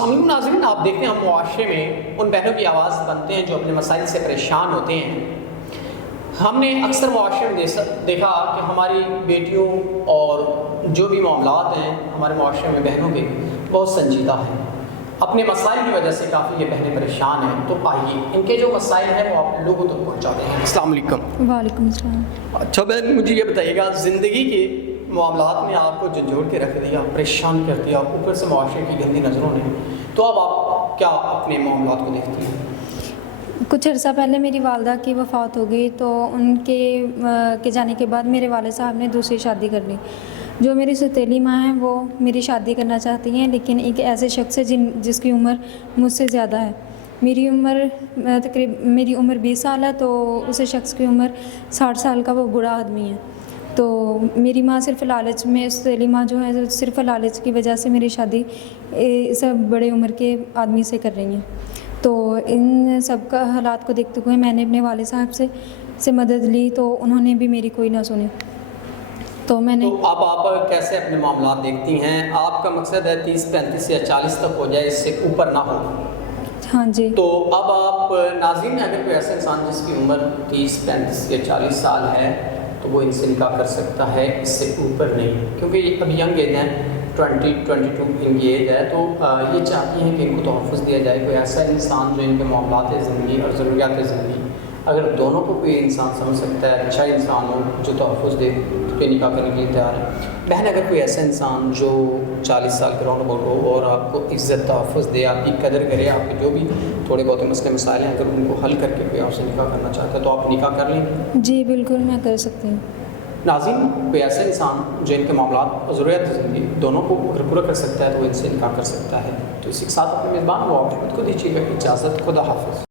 السلام علیکم ناظرین، آپ دیکھتے ہیں ہم معاشرے میں ان بہنوں کی آواز بنتے ہیں جو اپنے مسائل سے پریشان ہوتے ہیں۔ ہم نے اکثر معاشرے میں دیکھا کہ ہماری بیٹیوں اور جو بھی معاملات ہیں ہمارے معاشرے میں بہنوں کے بہت سنجیدہ ہیں، اپنے مسائل کی وجہ سے کافی یہ بہنیں پریشان ہیں۔ تو آئیے ان کے جو مسائل ہیں وہ آپ لوگوں تک پہنچاتے ہیں۔ السلام علیکم۔ وعلیکم السلام۔ اچھا بہن، مجھے یہ بتائیے گا، زندگی کے معاملات نے آپ کو جھنجھوڑ کے رکھ دیا، پریشان کر دیا، اوپر سے معاشرے کی گندی نظروں نے، تو اب آپ کیا اپنے معاملات کو دیکھتی ہیں؟ کچھ عرصہ پہلے میری والدہ کی وفات ہو گئی، تو ان کے جانے کے بعد میرے والد صاحب نے دوسری شادی کر لی۔ جو میری سوتیلی ماں ہیں وہ میری شادی کرنا چاہتی ہیں، لیکن ایک ایسے شخص سے جس کی عمر مجھ سے زیادہ ہے۔ میری عمر 20 سال ہے، تو اس شخص کی عمر 60 سال کا وہ بوڑھا آدمی ہے۔ تو میری ماں صرف لالچ میں، سوتیلی ماں جو ہے صرف لالچ کی وجہ سے میری شادی سب بڑے عمر کے آدمی سے کر رہی ہیں۔ تو ان سب کا حالات کو دیکھتے ہوئے میں نے اپنے والد صاحب سے مدد لی، تو انہوں نے بھی میری کوئی نہ سنی۔ تو اب آپ کیسے اپنے معاملات دیکھتی ہیں؟ آپ کا مقصد ہے 30 35 یا 40 تک ہو جائے، اس سے اوپر نہ ہو۔ ہاں جی۔ تو اب آپ ناظرین، اگر کوئی ایسا انسان جس کی عمر 30 35 یا 40 سال ہے تو وہ ان سے نکاح کر سکتا ہے، اس سے اوپر نہیں، کیونکہ یہ اب ینگ ایج ہیں، 22 ان کی ایج ہے، تو یہ چاہتی ہیں کہ ان کو تحفظ دیا جائے۔ کوئی ایسا انسان جو ان کے معاملات زندگی اور ضروریات زندگی، اگر دونوں کو کوئی انسان سمجھ سکتا ہے، اچھا انسان ہو جو تحفظ دے، تو نکاح کرنے کے لیے تیار ہے۔ بہن، اگر کوئی ایسا انسان جو 40 سال کے راؤنڈ اباؤٹ ہو اور آپ کو عزت تحفظ دے، آپ کی قدر کرے، آپ کے جو بھی تھوڑے بہت مسئلے مسائل ہیں، اگر ان کو حل کر کے کوئی آپ سے نکاح کرنا چاہتا ہے تو آپ نکاح کر لیں گے؟ جی بالکل، میں کر سکتی ہوں۔ ناظرین، کوئی ایسا انسان جو ان کے معاملات اور ضروریات زندگی دونوں کو اگر پورا کر سکتا ہے تو وہ ان سے نکاح کر سکتا ہے۔ تو اسی کے ساتھ اپنے میزبان وہ احمد کو دیجیے گا اجازت۔ خدا حافظ۔